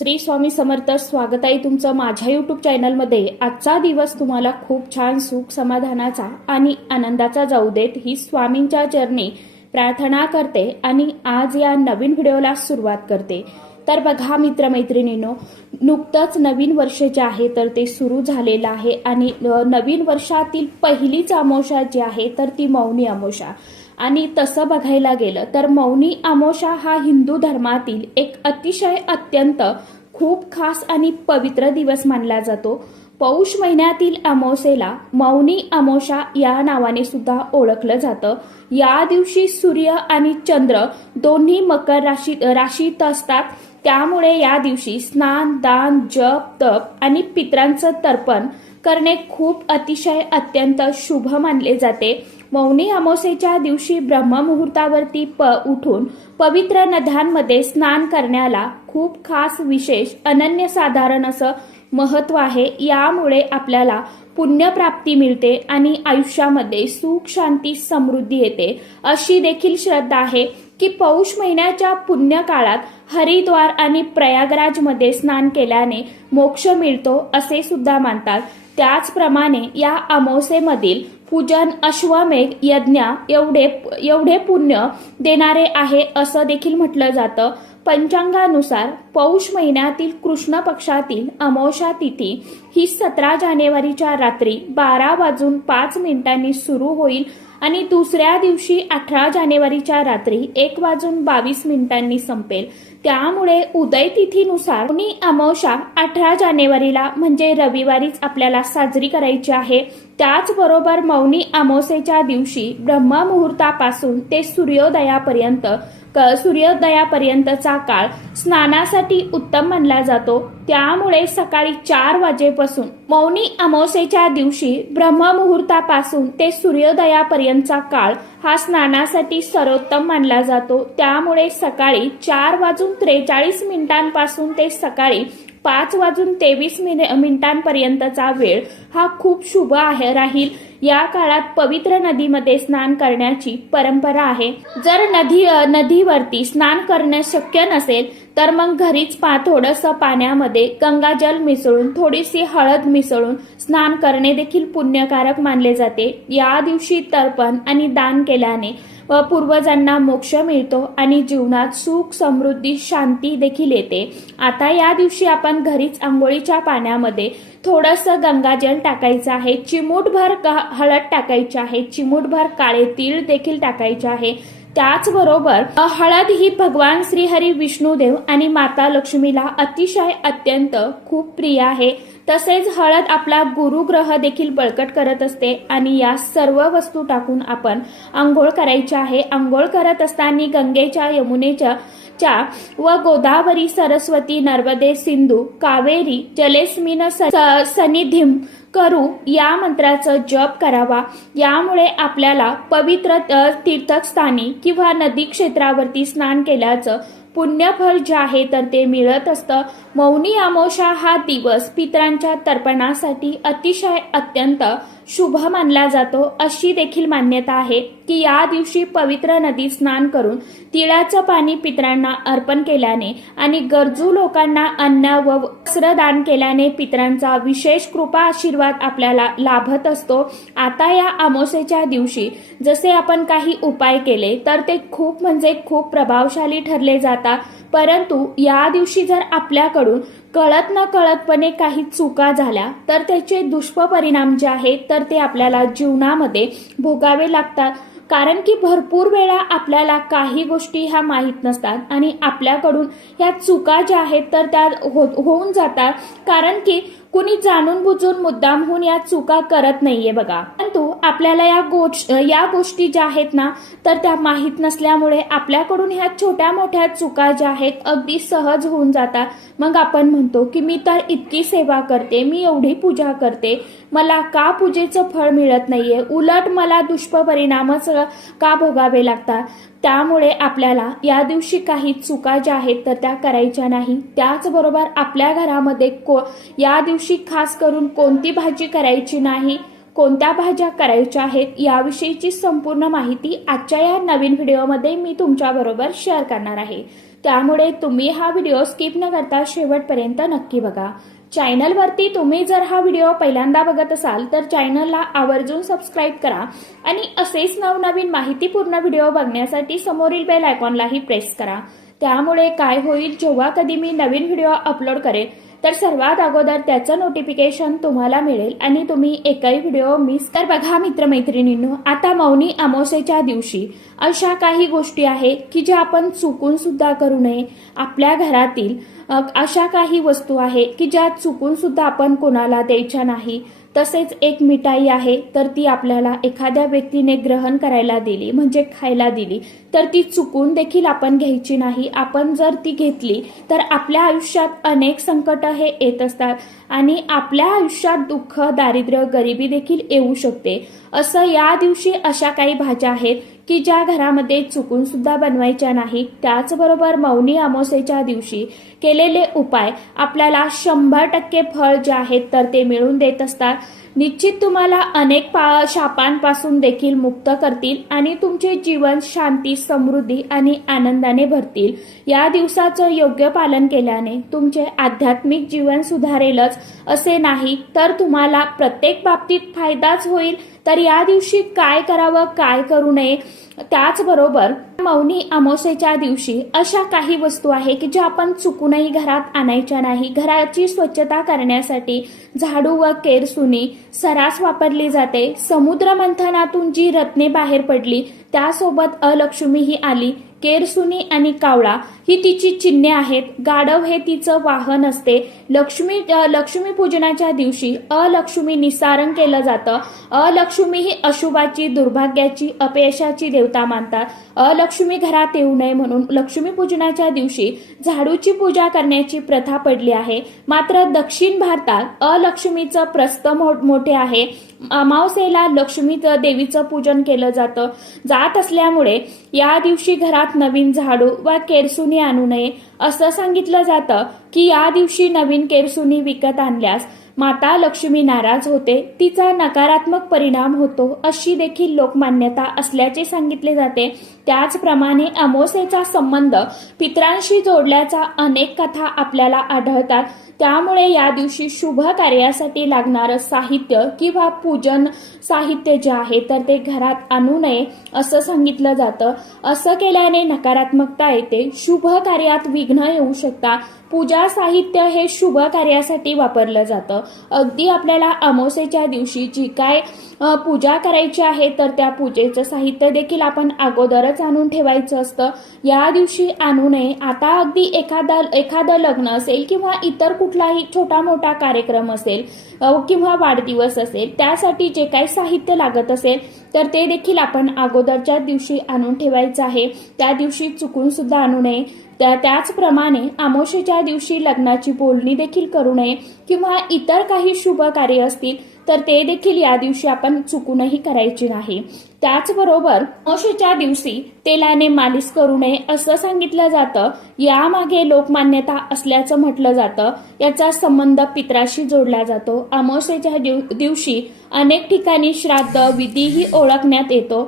श्री स्वामी समर्थ. स्वागत आहे तुमचं माझ्या यूट्यूब चॅनलमध्ये. आजचा दिवस तुम्हाला खूप छान सुख समाधानाचा आणि आनंदाचा जाऊ देत ही स्वामींच्या चरणी प्रार्थना करते आणि आज या नवीन व्हिडिओला सुरुवात करते. तर बघा मित्रमैत्रिणींनो, नुकतंच नवीन वर्ष जे आहे तर ते सुरू झालेलं आहे आणि नवीन वर्षातील पहिलीच अमावस्या जी आहे तर ती मौनी अमावस्या. आणि तसं बघायला गेलं तर मौनी अमावस्या हा हिंदू धर्मातील एक अतिशय अत्यंत खूप खास आणि पवित्र दिवस मानला जातो. पौष महिन्यातील अमावस्येला मौनी अमावस्या या नावाने सुद्धा ओळखलं जातं. या दिवशी सूर्य आणि चंद्र दोन्ही मकर राशीत असतात. त्यामुळे या दिवशी स्नान, दान, जप, तप आणि पितरांचं तर्पण करणे खूप अतिशय अत्यंत शुभ मानले जाते. मौनी अमावस्येच्या दिवशी ब्रह्ममुहूर्तावरती उठून पवित्र नद्यांमध्ये स्नान करण्याला खूप खास, विशेष, अनन्यसाधारण असं महत्व आहे. यामुळे आपल्याला पुण्यप्राप्ती मिळते आणि आयुष्यामध्ये सुख, शांती, समृद्धी येते अशी देखील श्रद्धा आहे की पौष महिन्याच्या पुण्य काळात हरिद्वार आणि प्रयागराजमध्ये स्नान केल्याने मोक्ष मिळतो असे सुद्धा मानतात. त्याचप्रमाणे या अमावस्येमधील पूजन अश्वमेध यज्ञ एवढे पुण्य देणारे आहे असं देखील म्हटलं जातं. पंचांगानुसार पौष महिन्यातील कृष्ण पक्षातील अमावस्या तिथी ही 17 जानेवारीच्या रात्री 12:05 सुरू होईल आणि दुसऱ्या दिवशी 18 जानेवारीच्या रात्री 1:22 संपेल. त्यामुळे उदय तिथीनुसार मौनी अमावस्या 18 जानेवारीला म्हणजे रविवारीच आपल्याला साजरी करायची आहे. त्याचबरोबर मौनी अमावस्येच्या दिवशी ब्रह्ममुहूर्तापासून ते सूर्योदयापर्यंतचा काळ स्नानासाठी उत्तम मानला जातो. त्यामुळे सकाळी 4 वाजेपासून मौनी अमावस्येच्या दिवशी ब्रह्ममुहूर्तापासून ते सूर्योदयापर्यंतचा काळ हा स्नानासाठी सर्वोत्तम मानला जातो. त्यामुळे सकाळी 4:43 पासून ते सकाळी 5:23 पर्यंतचा वेळ हा खूप शुभ राहील. या काळात पवित्र नदीमध्ये स्नान करण्याची परंपरा आहे. जर नदीवरती स्नान करणे शक्य नसेल तर मग घरीच थोडंसं पाण्यामध्ये गंगाजल मिसळून, थोडीशी हळद मिसळून स्नान करणे देखील पुण्यकारक मानले जाते. या दिवशी तर्पण आणि दान केल्याने पूर्वजांना मोक्ष मिळतो आणि जीवनात सुख, समृद्धी, शांती देखील येते. आता या दिवशी आपण घरीच आंघोळीच्या पाण्यामध्ये थोडंसं गंगाजल टाकायचं आहे, चिमूटभर हळद टाकायची आहे, चिमूटभर काळे तीळ देखील टाकायचे आहे. त्याचबरोबर हळद ही भगवान श्रीहरी विष्णुदेव आणि माता लक्ष्मीला अतिशय अत्यंत खूप प्रिय आहे. तसेच हळद आपला गुरुग्रह देखील बळकट करत असते आणि या सर्व वस्तू टाकून आपण आंघोळ करायची आहे. आंघोळ करत असताना गंगेच्या, यमुनेच्या व गोदावरी, सरस्वती, नर्मदे, सिंधू, कावेरी जलेस्मिन सन्निधिम करू या मंत्राचा जप करावा. यामुळे आपल्याला पवित्र तीर्थस्थानी किंवा नदी क्षेत्रावरती स्नान केल्याचं पुण्यफळ जे आहे तर ते मिळत असतं. मौनी अमावस्या हा दिवस पितरांच्या तर्पणासाठी अतिशय अत्यंत शुभ मानला जातो अशी देखील मान्यता आहे की या दिवशी पवित्र नदीत स्नान करून तिळाचं पाणी पितरांना अर्पण केल्याने आणि गरजू लोकांना अन्न व वस्त्र दान केल्याने पितरांचा विशेष कृपा आशीर्वाद आपल्याला लाभत असतो. आता या अमावस्येच्या दिवशी जसे आपण काही उपाय केले तर ते खूप खूप प्रभावशाली ठरले जातात. परंतु या दिवशी जर आपल्याकडून कळत न कळतपणे काही चुका झाल्या तर त्याचे दुष्परिणाम जे आहेत तर ते आपल्याला जीवनामध्ये भोगावे लागतात. कारण की भरपूर वेळा आपल्याला काही गोष्टी ह्या माहीत नसतात आणि आपल्याकडून ह्या चुका ज्या आहेत तर त्या होऊन जातात. कारण की कुणी जाणून बुजून मुद्दामहून या चुका करत नाहीये बघा. परंतु आपल्याला या गोष्टी ज्या आहेत ना तर त्या माहीत नसल्यामुळे आपल्याकडून ह्या छोट्या मोठ्या चुका ज्या आहेत अगदी सहज होऊन जातात. मग आपण म्हणतो की मी तर इतकी सेवा करते, मी एवढी पूजा करते, मला का पूजेचं फळ मिळत नाहीये, उलट मला दुष्परिणामच का भोगावे लागतात. त्यामुळे आपल्याला या दिवशी काही चुका ज्या आहेत तर त्या करायच्या नाही. त्याचबरोबर आपल्या घरामध्ये या दिवशी खास करून कोणती भाजी करायची नाही, कोणत्या भाज्या करायच्या आहेत याविषयीची संपूर्ण माहिती आजच्या या नवीन व्हिडिओमध्ये मी तुमच्याबरोबर शेअर करणार आहे. त्यामुळे तुम्ही हा व्हिडिओ स्किप न करता शेवटपर्यंत नक्की बघा. चॅनलवरती तुम्ही जर हा व्हिडिओ पहिल्यांदा बघत असाल तर चॅनलला आवर्जून सबस्क्राईब करा आणि असेच नवनवीन माहितीपूर्ण व्हिडिओ बघण्यासाठी समोरील बेल आयकॉनलाही प्रेस करा. त्यामुळे काय होईल, जेव्हा कधी मी नवीन व्हिडिओ अपलोड करेन तर सर्वात अगोदर त्याचं नोटिफिकेशन तुम्हाला मिळेल आणि तुम्ही एकही व्हिडिओ मिस तर बघा मित्रमैत्रिणींनो, आता मौनी अमावस्येच्या दिवशी अशा काही गोष्टी आहेत की ज्या आपण चुकून सुद्धा करू नये. आपल्या घरातील अशा काही वस्तू आहेत की ज्या चुकून सुद्धा आपण कोणाला द्यायच्या नाही. तसेच एक मिठाई आहे तर ती आपल्याला एखाद्या व्यक्तीने ग्रहण करायला दिली म्हणजे खायला दिली तर ती चुकून देखील आपण घ्यायची नाही. आपण जर ती घेतली तर आपल्या आयुष्यात अनेक संकट हे येत असतात आणि आपल्या आयुष्यात दुःख, दारिद्र्य, गरिबी देखील येऊ शकते. असं या दिवशी अशा काही भाज्या आहेत की ज्या घरामध्ये चुकून सुद्धा बनवायच्या नाही. त्याचबरोबर मौनी अमावस्येच्या दिवशी केलेले उपाय आपल्याला 100% फळ जे आहेत तर ते मिळवून देत असतात. निश्चित तुम्हाला अनेक शापांपासून देखील मुक्त करतील आणि तुमचे जीवन शांती, समृद्धी आणि आनंदाने भरतील. या दिवसाचं योग्य पालन केल्याने तुमचे आध्यात्मिक जीवन सुधारेलच असे नाही तर तुम्हाला प्रत्येक बाबतीत फायदाच होईल. तर या दिवशी काय करावं, काय करू नये, त्याचबरोबर मौनी अमावस्येच्या दिवशी अशा काही वस्तू आहे की ज्या आपण चुकूनही घरात आणायच्या नाही. घराची स्वच्छता करण्यासाठी झाडू व केरसुनी सर्रास वापरली जाते. समुद्र मंथनातून जी रत्ने बाहेर पडली त्यासोबत अलक्ष्मी ही आली. केरसुनी आणि कावळा ही तिची चिन्हे आहेत. गाढव हे तिचं वाहन असते. लक्ष्मी पूजनाच्या दिवशी अलक्ष्मी निसारण केलं जातं. अलक्ष्मी ही अशुभाची, दुर्भाग्याची, अपयशाची देवता मानतात. अलक्ष्मी घरात येऊ नये म्हणून लक्ष्मी पूजनाच्या दिवशी झाडूची पूजा करण्याची प्रथा पडली आहे. मात्र दक्षिण भारतात अलक्ष्मीचं प्रस्त मोठे आहे. अमावस्येला लक्ष्मी देवीचं पूजन केलं जात असल्यामुळे या दिवशी घरात नवीन झाडू वा केरसुनी आणू नये. असं सांगितलं जातं की या दिवशी नवीन केरसुनी विकत आणल्यास माता लक्ष्मी नाराज होते, तिचा नकारात्मक परिणाम होतो, अशी देखील लोकमान्यता असल्याचे सांगितले जाते. त्याचप्रमाणे अमावस्येचा संबंध पितरांशी जोडल्याचा अनेक कथा आपल्याला आढळतात. त्यामुळे या दिवशी शुभ कार्यासाठी लागणारं साहित्य किंवा पूजन साहित्य जे आहे तर ते घरात आणू नये असं सांगितलं जातं. असं केल्याने नकारात्मकता येते, शुभ कार्यात विघ्न येऊ शकतात. पूजा साहित्य हे शुभ कार्यासाठी वापरलं जातं. अगदी आपल्याला अमावस्येच्या दिवशी जी काय पूजा करायची आहे तर त्या पूजेचं साहित्य देखील आपण अगोदरच आणून ठेवायचं असतं. या दिवशी आणू नये. आता अगदी एखादं लग्न असेल किंवा इतर कुठलाही छोटा मोठा कार्यक्रम असेल किंवा वाढदिवस असेल, त्यासाठी जे काही साहित्य लागत असेल तर ते देखील आपण अगोदरच्या दिवशी आणून ठेवायचं आहे. त्या दिवशी चुकून सुद्धा आणू नये. त्याचप्रमाणे अमावस्येच्या दिवशी लग्नाची बोलणी देखील करू नये किंवा इतर काही शुभ कार्य असतील तर ते देखील या दिवशी आपण चुकूनही करायची नाही. त्याचबरोबर अमावस्येच्या दिवशी तेलाने मालिश करू नये असं सांगितलं जातं. यामागे लोकमान्यता असल्याचं म्हटलं जातं. याचा संबंध पित्राशी जोडला जातो. अमावस्येच्या दिवशी अनेक ठिकाणी श्राद्ध विधीही ओळखण्यात येतो.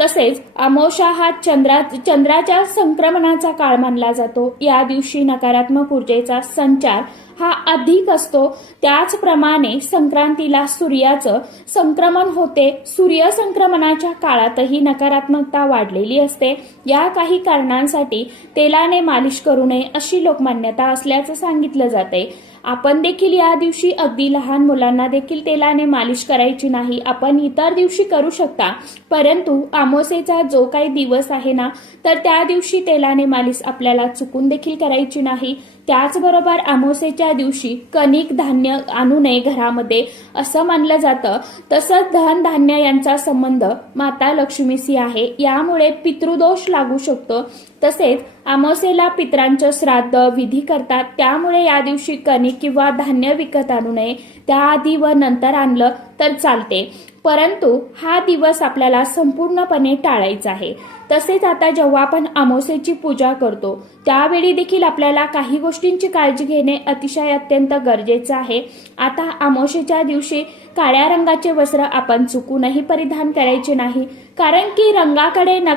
तसेच अमावस्या हा चंद्राच्या संक्रमणाचा काळ मानला जातो. या दिवशी नकारात्मक ऊर्जेचा संचार हा अधिक असतो. त्याचप्रमाणे संक्रांतीला सूर्याचं संक्रमण होते. सूर्य संक्रमणाच्या काळातही नकारात्मकता वाढलेली असते. या काही कारणांसाठी तेलाने मालिश करू नये अशी लोकमान्यता असल्याचं सांगितलं जाते. आपण देखील या दिवशी अगदी लहान मुलांना देखील तेलाने मालिश करायची नाही. आपण इतर दिवशी करू शकता, परंतु अमावस्येचा जो काही दिवस आहे ना तर त्या दिवशी तेलाने मालिश आपल्याला चुकून देखील करायची नाही. त्याचबरोबर अमावस्येच्या दिवशी कणिक धान्य आणू नये घरामध्ये असं मानलं जातं. तसंच धन धान्य यांचा संबंध माता लक्ष्मीशी आहे. यामुळे पितृदोष लागू शकतो. तसेच अमावस्येला पितरांचं श्राद्ध विधी करतात. त्यामुळे या दिवशी कणिक किंवा धान्य विकत आणू नये. त्याआधी व नंतर आणलं तर चालते. परंतु हा दिवस आपल्याला संपूर्णपणे टाळायचा आहे. तसेच आता जेव्हा आपण अमावस्येची पूजा करतो त्यावेळी देखील आपल्याला काही गोष्टींची काळजी घेणे अतिशय अत्यंत गरजेचं आहे. आता अमावस्येच्या दिवशी काळ्या रंगाचे वस्त्र आपण चुकूनही परिधान करायचे नाही, कारण की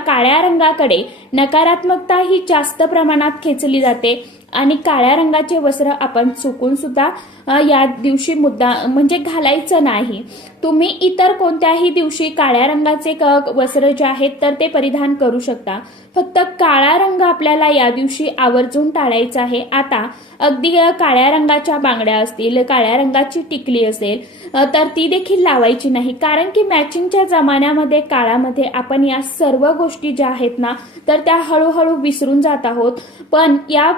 काळ्या रंगाकडे नकारात्मकता ही जास्त प्रमाणात खेचली जाते आणि काळ्या रंगाचे वस्त्र आपण चुकून सुद्धा या दिवशी म्हणजे घालायचं नाही. तुम्ही इतर कोणत्याही दिवशी काळ्या रंगाचे वस्त्र जे आहेत तर ते परिधान करू शकता, फक्त काळा रंग आपल्याला या दिवशी आवर्जून टाळायचा आहे. आता अगदी काळ्या रंगाच्या बांगड्या असतील, काळ्या रंगाची टिकली असेल तर ती देखील लावायची नाही, कारण की मॅचिंगच्या जमान्यामध्ये काळामध्ये आपण या सर्व गोष्टी ज्या आहेत ना तर त्या हळूहळू विसरून जात आहोत. पण या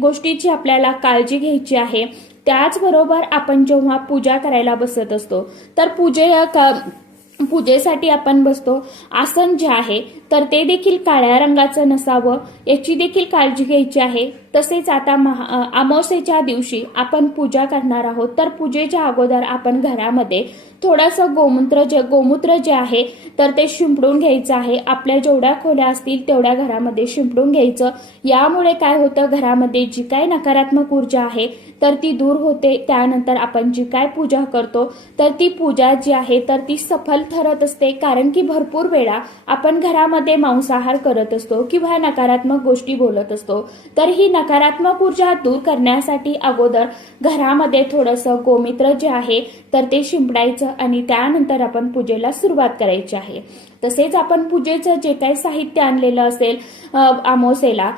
गोष्टीची आपल्याला काळजी घ्यायची आहे. त्याचबरोबर आपण जेव्हा पूजा करायला बसत असतो तर पूजेसाठी आपण बसतो, आसन जे आहे तर ते देखील काळ्या रंगाचं नसावं याची देखील काळजी घ्यायची आहे. तसेच आता अमावस्येच्या दिवशी आपण पूजा करणार आहोत, तर पूजेच्या अगोदर आपण घरामध्ये थोडंसं गोमूत्र जे आहे तर ते शिंपडून घ्यायचं आहे. आपल्या जेवढ्या खोल्या असतील तेवढ्या घरामध्ये शिंपडून घ्यायचं. यामुळे काय होतं, घरामध्ये जी काय नकारात्मक ऊर्जा आहे तर ती दूर होते. त्यानंतर आपण जी काय पूजा करतो तर ती पूजा जी आहे तर ती सफल ठरत असते, कारण की भरपूर वेळा आपण घरामध्ये मांसाहार करत असतो किंवा नकारात्मक गोष्टी बोलत असतो. तर ही नकारात्मक ऊर्जा दूर करण्यासाठी अगोदर घरामध्ये थोडंसं गोमूत्र जे आहे तर ते शिंपडायचं आणि त्यानंतर आपण पूजेला सुरुवात करायची आहे. तसेच आपण पूजेचं जे काही साहित्य आणलेलं असेल अमावस्येला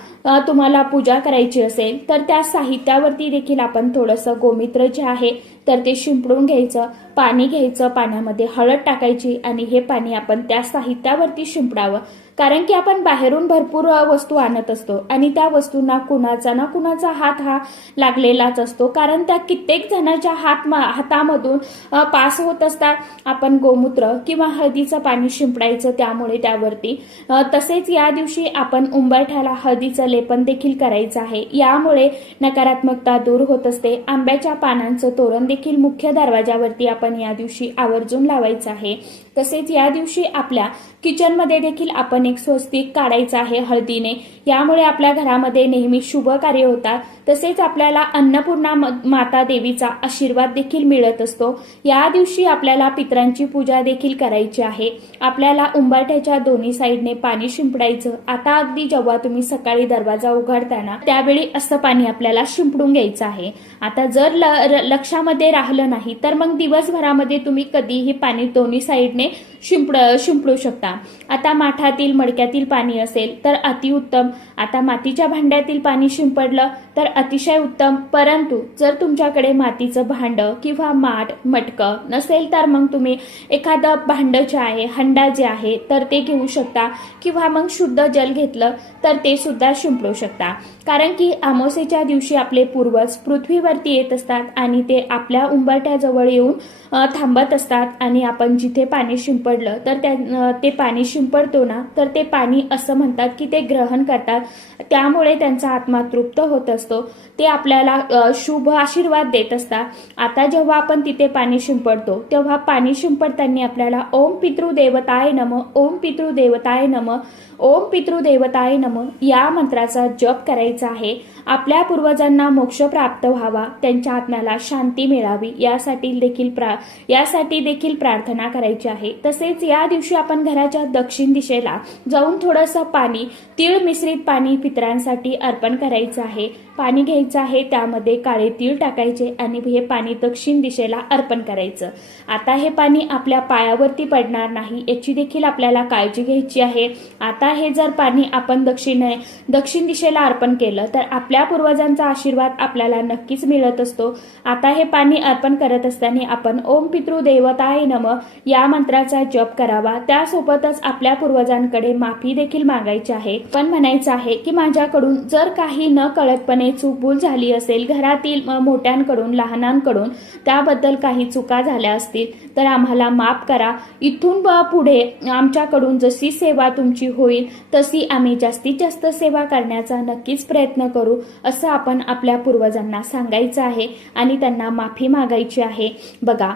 तुम्हाला पूजा करायची असेल तर त्या साहित्यावरती देखील आपण थोडंसं गोमूत्र जे आहे तर ते शिंपडून घ्यायचं. पाणी घ्यायचं, पाण्यामध्ये हळद टाकायची आणि हे पाणी आपण त्या साहित्यावरती शिंपडावं, कारण की आपण बाहेरून भरपूर वस्तू आणत असतो आणि त्या वस्तूंना कुणाचा हात हा लागलेलाच असतो, कारण त्या कित्येक जणांच्या हातामधून पास होत असतात. आपण गोमूत्र किंवा हळदीचं पाणी शिंपडायचं त्यामुळे त्यावरती. तसेच या दिवशी आपण उंबरठ्याला हळदीचं लेपन देखील करायचं आहे. यामुळे नकारात्मकता दूर होत असते. आंब्याच्या पानांचं तोरण देखील मुख्य दरवाजावरती आपण या दिवशी आवर्जून लावायचं आहे. तसेच या दिवशी आपल्या किचनमध्ये देखील आपण एक स्वस्तिक काढायचं आहे हळदीने. यामुळे आपल्या घरामध्ये नेहमी शुभ कार्य होतात. तसेच आपल्याला अन्नपूर्णा माता देवीचा आशीर्वाद देखील मिळत असतो. या दिवशी आपल्याला पितरांची पूजा देखील करायची आहे. आपल्याला उंबरठ्याच्या दोन्ही साईडने पाणी शिंपडायचं. आता अगदी जेव्हा तुम्ही सकाळी दरवाजा उघडताना त्यावेळी असं पाणी आपल्याला शिंपडून घ्यायचं आहे. आता जर लक्षामध्ये राहिलं नाही तर मग दिवसभरामध्ये तुम्ही कधीही पाणी दोन्ही साईडने शिंपडू शकता. आता माठातील मडक्यातील पाणी असेल तर अतिउत्तम. आता मातीच्या भांड्यातील पाणी शिंपडलं तर अतिशय उत्तम. परंतु जर तुमच्याकडे मातीचं भांड किंवा मटकं नसेल तर मग तुम्ही एखादं भांड जे आहे, हंडा जे आहे तर ते घेऊ शकता किंवा मग शुद्ध जल घेतलं तर ते सुद्धा शिंपडू शकता. कारण की अमावस्येच्या दिवशी आपले पूर्वज पृथ्वीवरती येत असतात आणि ते आपल्या उंबरठ्याजवळ येऊन थांबत असतात आणि आपण जिथे पाणी शिंपडलं तर ते पाणी शिंपडतो ना तर ते पाणी असं म्हणतात की ते ग्रहण करतात. त्यामुळे त्यांचा आत्मा तृप्त होत असतो. ते आपल्याला शुभ आशीर्वाद देत असतात. आता जेव्हा आपण तिथे पाणी शिंपडतो तेव्हा पाणी शिंपडताना आपल्याला ओम पितृदेवताय नमः, ओम पितृदेवताय नमः, ओम पितृदेवताय नमः या मंत्राचा जप करायचा आहे. आपल्या पूर्वजांना मोक्ष प्राप्त व्हावा, त्यांच्या आत्म्याला शांती मिळावी यासाठी देखील प्रार्थना करायची आहे. तसेच या दिवशी आपण घराच्या दक्षिण दिशेला जाऊन थोडंसं पाणी, तीळ मिश्रित पाणी पितरांसाठी अर्पण करायचं आहे. पाणी घ्यायचं आहे, त्यामध्ये काळे तीळ टाकायचे आणि हे पाणी दक्षिण दिशेला अर्पण करायचं. आता हे पाणी आपल्या पायावरती पडणार नाही याची देखील आपल्याला काळजी घ्यायची आहे. आता हे जर पाणी आपण दक्षिण दिशेला अर्पण केलं तर आपल्या पूर्वजांचा आशीर्वाद आपल्याला नक्कीच मिळत असतो. आता हे पाणी अर्पण करत असताना आपण ओम पितृदेवताय नमः या मंत्राचा जप करावा. त्यासोबतच आपल्या पूर्वजांकडे माफी देखील मागायची आहे. पण म्हणायचं आहे की माझ्याकडून जर काही न कळतपणे चूकभूल झाली असेल, घरातील मोठ्यांकडून लहानांकडून त्याबद्दल काही चुका झाल्या असतील तर आम्हाला माफ करा. इथून पुढे आमच्याकडून जशी सेवा तुमची होईल होईल तशी आम्ही जास्तीत जास्त सेवा करण्याचा नक्कीच प्रयत्न करू, असं आपण आपल्या पूर्वजांना सांगायचं आहे आणि त्यांना माफी मागायची आहे. बघा,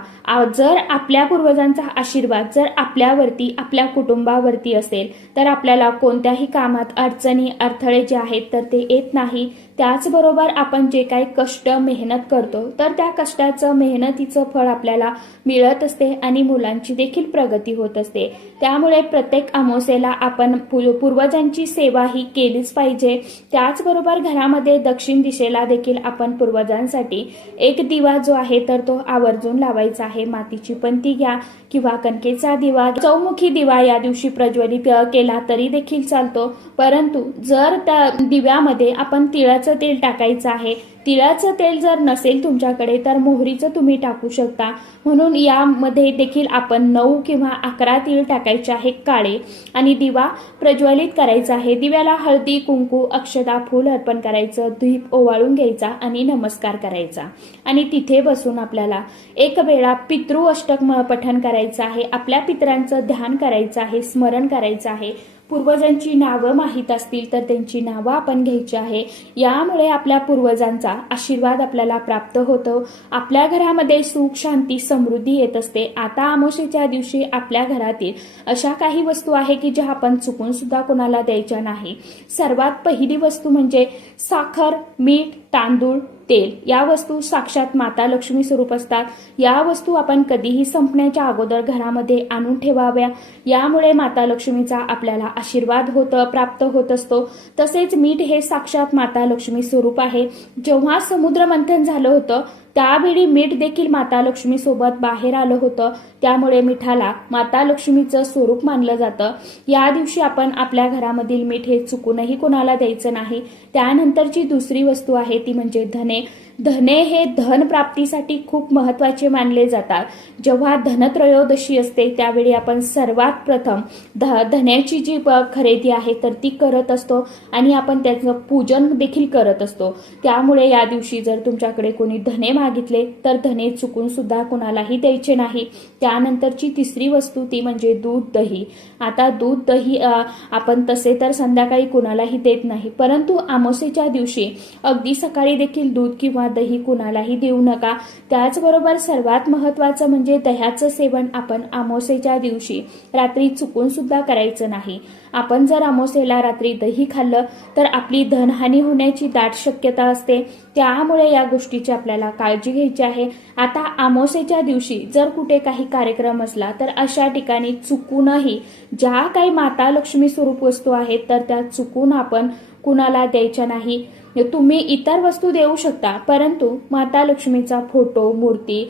जर आपल्या पूर्वजांचा आशीर्वाद जर आपल्यावरती, आपल्या कुटुंबावरती असेल तर आपल्याला कोणत्याही कामात अडचणी, अडथळे जे आहेत तर ते येत नाही. त्याचबरोबर आपण जे काही कष्ट, मेहनत करतो तर त्या कष्टाचं, मेहनतीचं फळ आपल्याला मिळत असते आणि मुलांची देखील प्रगती होत असते. त्यामुळे प्रत्येक अमावस्येला आपण पूर्वजांची सेवा ही केलीच पाहिजे. त्याचबरोबर घरामध्ये दक्षिण दिशेला देखील आपण पूर्वजांसाठी एक दिवा जो आहे तर तो आवर्जून लावायचा आहे. मातीची पंती घ्या किंवा कणकेचा दिवा, चौमुखी दिवा या दिवशी प्रज्वलित केला तरी देखील चालतो. परंतु जर त्या दिव्यामध्ये आपण तिळाचं तेल टाकायचं आहे, तिळाचं तेल जर नसेल तुमच्याकडे तर मोहरीचं तुम्ही टाकू शकता. म्हणून यामध्ये देखील आपण 9 किंवा 11 तीळ टाकायचे आहे काळे आणि दिवा प्रज्वलित करायचा आहे. दिव्याला हळदी, कुंकू, अक्षता, फूल अर्पण करायचं, दीप ओवाळून घ्यायचा आणि नमस्कार करायचा आणि तिथे बसून आपल्याला एक वेळा पितृ अष्टक पठण करायचं आहे. आपल्या पितरांचं ध्यान करायचं आहे, स्मरण करायचं आहे. पूर्वजांची नावं माहीत असतील तर त्यांची नावं आपण घ्यायची आहे. यामुळे आपल्या पूर्वजांचा आशीर्वाद आपल्याला प्राप्त होतो. आपल्या घरामध्ये सुख, शांती, समृद्धी येत असते. आता अमावस्येच्या दिवशी आपल्या घरातील अशा काही वस्तू आहे की ज्या आपण चुकून सुद्धा कोणाला द्यायच्या नाही. सर्वात पहिली वस्तू म्हणजे साखर, मीठ, तांदूळ, तेल. या वस्तू साक्षात माता लक्ष्मी स्वरूप असतात. या वस्तू आपण कधीही संपण्याच्या अगोदर घरामध्ये आणून ठेवाव्या. यामुळे माता लक्ष्मीचा आपल्याला आशीर्वाद प्राप्त होत असतो. तसेच मीठ हे साक्षात माता लक्ष्मी स्वरूप आहे. जेव्हा समुद्र मंथन झालं होतं त्यावेळी मीठ देखील माता लक्ष्मी सोबत बाहेर आलं होतं. त्यामुळे मिठाला माता लक्ष्मीचं स्वरूप मानलं जातं. या दिवशी आपण आपल्या घरामधील मीठ हे चुकूनही कोणाला द्यायचं नाही. त्यानंतरची दुसरी वस्तू आहे ती म्हणजे धने. धने हे धन प्राप्तीसाठी खूप महत्वाचे मानले जातात. जेव्हा धनत्रयोदशी असते त्यावेळी आपण सर्वात प्रथम धन्याची जी खरेदी आहे तर ती करत असतो आणि आपण त्याचं पूजन देखील करत असतो. त्यामुळे या दिवशी जर तुमच्याकडे कोणी धने मागितले तर धने चुकून सुद्धा कुणालाही द्यायचे नाही. त्यानंतरची तिसरी वस्तू ती म्हणजे दूध, दही. आता दूध, दही आपण तसे तर संध्याकाळी कुणालाही देत नाही, परंतु अमावस्येच्या दिवशी अगदी सकाळी देखील दूध किंवा दही कुणालाही देऊ नका. त्याचबरोबर सर्वात महत्वाचं म्हणजे दह्याचं सेवन आपण अमावस्येच्या दिवशी रात्री चुकून सुद्धा करायचं नाही. आपण जर अमावस्येला रात्री दही खाल्लं तर आपली धनहानी होण्याची दाट शक्यता असते. त्यामुळे या गोष्टीची आपल्याला काळजी घ्यायची आहे. आता अमावस्येच्या दिवशी जर कुठे काही कार्यक्रम असला तर अशा ठिकाणी चुकूनही ज्या काही माता लक्ष्मी स्वरूप वस्तू आहेत तर त्या चुकून आपण कुणाला द्यायच्या नाही. तुम्ही इतर वस्तू देऊ शकता, परंतु माता लक्ष्मीचा फोटो, मूर्ती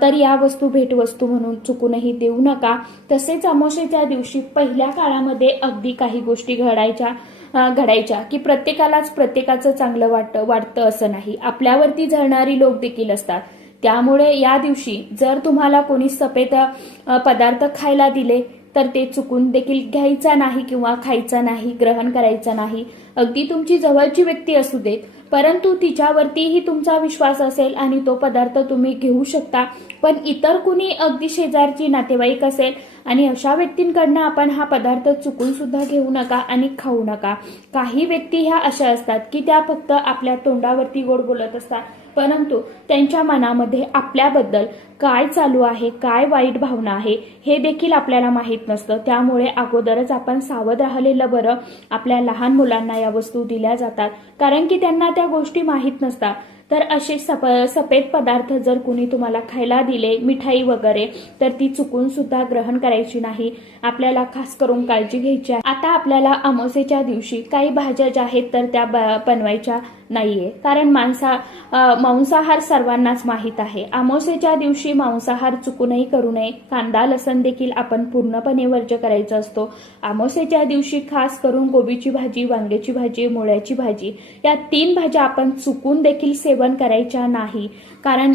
तर या वस्तू भेटवस्तू म्हणून चुकूनही देऊ नका. तसेच अमावस्येच्या दिवशी पहिल्या काळामध्ये अगदी काही गोष्टी घडायच्या की प्रत्येकालाच प्रत्येकाचं चांगलं वाटतं असं नाही. आपल्यावरती जळणारी लोक देखील असतात. त्यामुळे या दिवशी जर तुम्हाला कोणी सफेद पदार्थ खायला दिले तर ते चुकून देखील घ्यायचा नाही किंवा खायचा नाही, ग्रहण करायचं नाही. अगदी तुमची जवळची व्यक्ती असू देत, परंतु तिच्यावरतीही तुमचा विश्वास असेल आणि तो पदार्थ तुम्ही घेऊ शकता. पण इतर कुणी अगदी शेजारची नातेवाईक असेल आणि अशा व्यक्तींकडनं आपण हा पदार्थ चुकून सुद्धा घेऊ नका आणि खाऊ नका. काही व्यक्ती ह्या अशा असतात की त्या फक्त आपल्या तोंडावरती गोड बोलत असतात, परंतु त्यांच्या मनामध्ये आपल्याबद्दल काय चालू आहे, काय वाईट भावना आहे हे देखील आपल्याला माहीत नसतं. त्यामुळे अगोदरच आपण सावध राहिलेलं बरं. आपल्या लहान मुलांना या वस्तू दिल्या जातात कारण की त्यांना त्या गोष्टी माहीत नसतात. तर असे सफेद पदार्थ जर कुणी तुम्हाला खायला दिले, मिठाई वगैरे, तर ती चुकून सुद्धा ग्रहण करायची नाही. आपल्याला खास करून काळजी घ्यायची आहे. आता आपल्याला अमावस्येच्या दिवशी काही भाज्या ज्या आहेत तर त्या बनवायच्या नाहीये, कारण मांसाहार सर्वांनाच माहीत आहे. अमावस्येच्या दिवशी मांसाहार चुकूनही करू नये. कांदा, लसण देखील आपण पूर्णपणे वर्ज्य करायचा असतो. अमावस्येच्या दिवशी खास करून गोबीची भाजी, वांग्याची भाजी, मुळ्याची भाजी या 3 भाज्या आपण चुकून देखील सेवन करायच्या नाही. कारण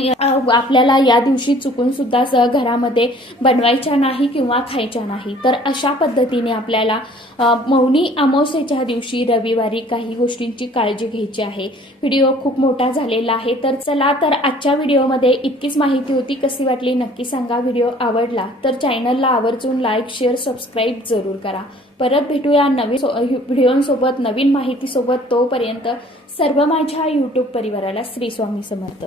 आपल्याला या दिवशी चुकून सुद्धा घरामध्ये बनवायच्या नाही किंवा खायच्या नाही. तर अशा पद्धतीने आपल्याला मौनी अमावस्येच्या दिवशी रविवारी काही गोष्टींची काळजी घ्यायची आहे. आहे. व्हिडिओ खूप मोठा झालेला आहे. तर चला तर आजच्या व्हिडिओमध्ये इतकीच माहिती होती. कशी वाटली नक्की सांगा. व्हिडिओ आवडला तर चॅनलला आवर्जून लाईक शेअर सबस्क्राईब जरूर करा. परत भेटूया नवीन व्हिडिओसोबत नवीन माहितीसोबत. तोपर्यंत सर्व माझ्या यूट्यूब परिवाराला श्री स्वामी समर्थ.